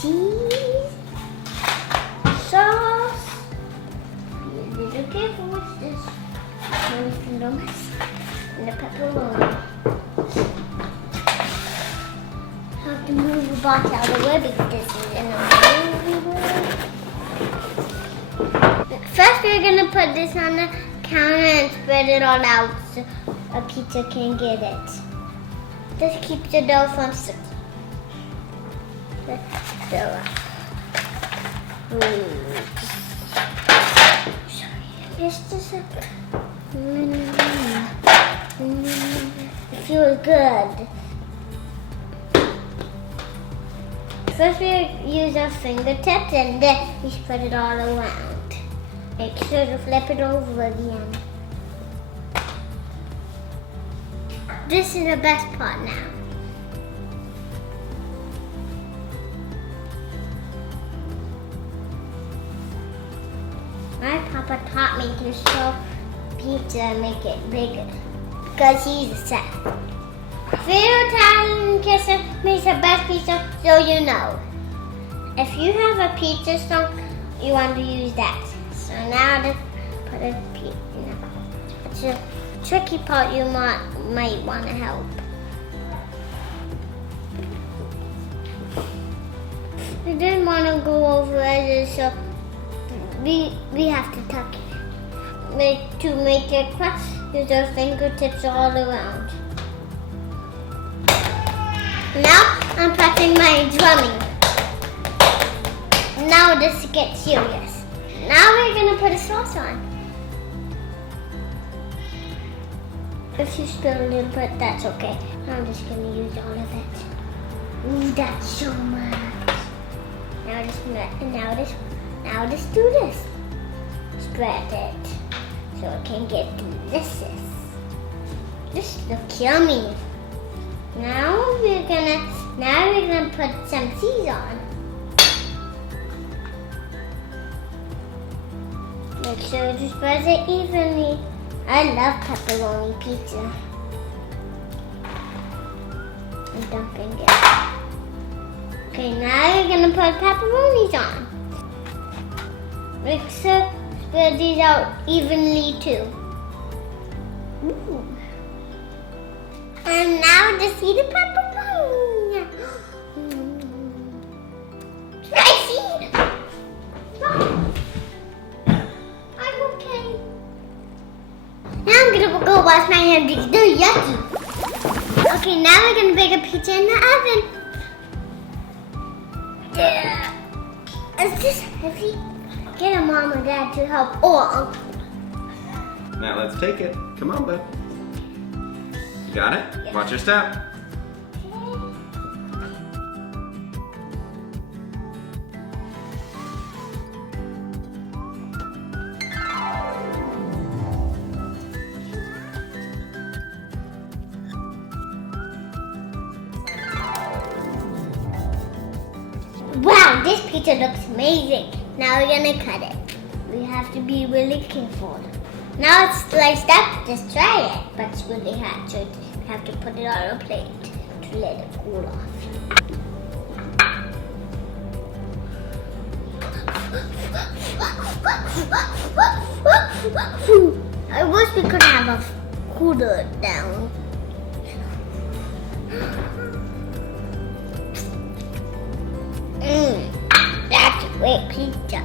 cheese, sauce. Be a little careful with this. And the pepperoni. Have to move the box out of the way because this is in a movie room. First, we're gonna put this on the counter and spread it all out so a pizza can get it. This keeps the dough from sticking. Sorry, just a second. It feels good. First we use our fingertips and then we spread it all around. Make sure to flip it over again. This is the best part now. My papa taught me to sew pizza and make it bigger because he's a chef. Vito makes the best pizza, so you know. If you have a pizza stone, you want to use that. So now to put a pizza. It's a tricky part you might want to help. We didn't want to go over edges, so we have to tuck it. To make it crust, use our fingertips all around. Now I'm pressing my drumming. Now this gets serious. Now we're gonna put a sauce on. If you spill a little bit, that's okay. I'm just gonna use all of it. Ooh, that's so much. Now just do this. Spread it so it can get delicious. This looks yummy. Now we're gonna put some cheese on. Make sure to spread it evenly. I love pepperoni pizza. I'm dumping it. Okay, now we're gonna put pepperonis on. Make sure to spread these out evenly too. Ooh. And now to see the pepperoni. Tracy! I'm okay. Now I'm gonna go wash my hands because they're yucky. Okay, now we're gonna bake a pizza in the oven. Is this heavy? Get a mom or dad to help or uncle. Now let's take it. Come on, bud. Got it? Yes. Watch your step. Wow, this pizza looks amazing. Now we're gonna cut it. We have to be really careful. Now it's sliced up, just try it. But it's really hot, so you have to put it on a plate to let it cool off. I wish we could have a cooler down. That's a great pizza.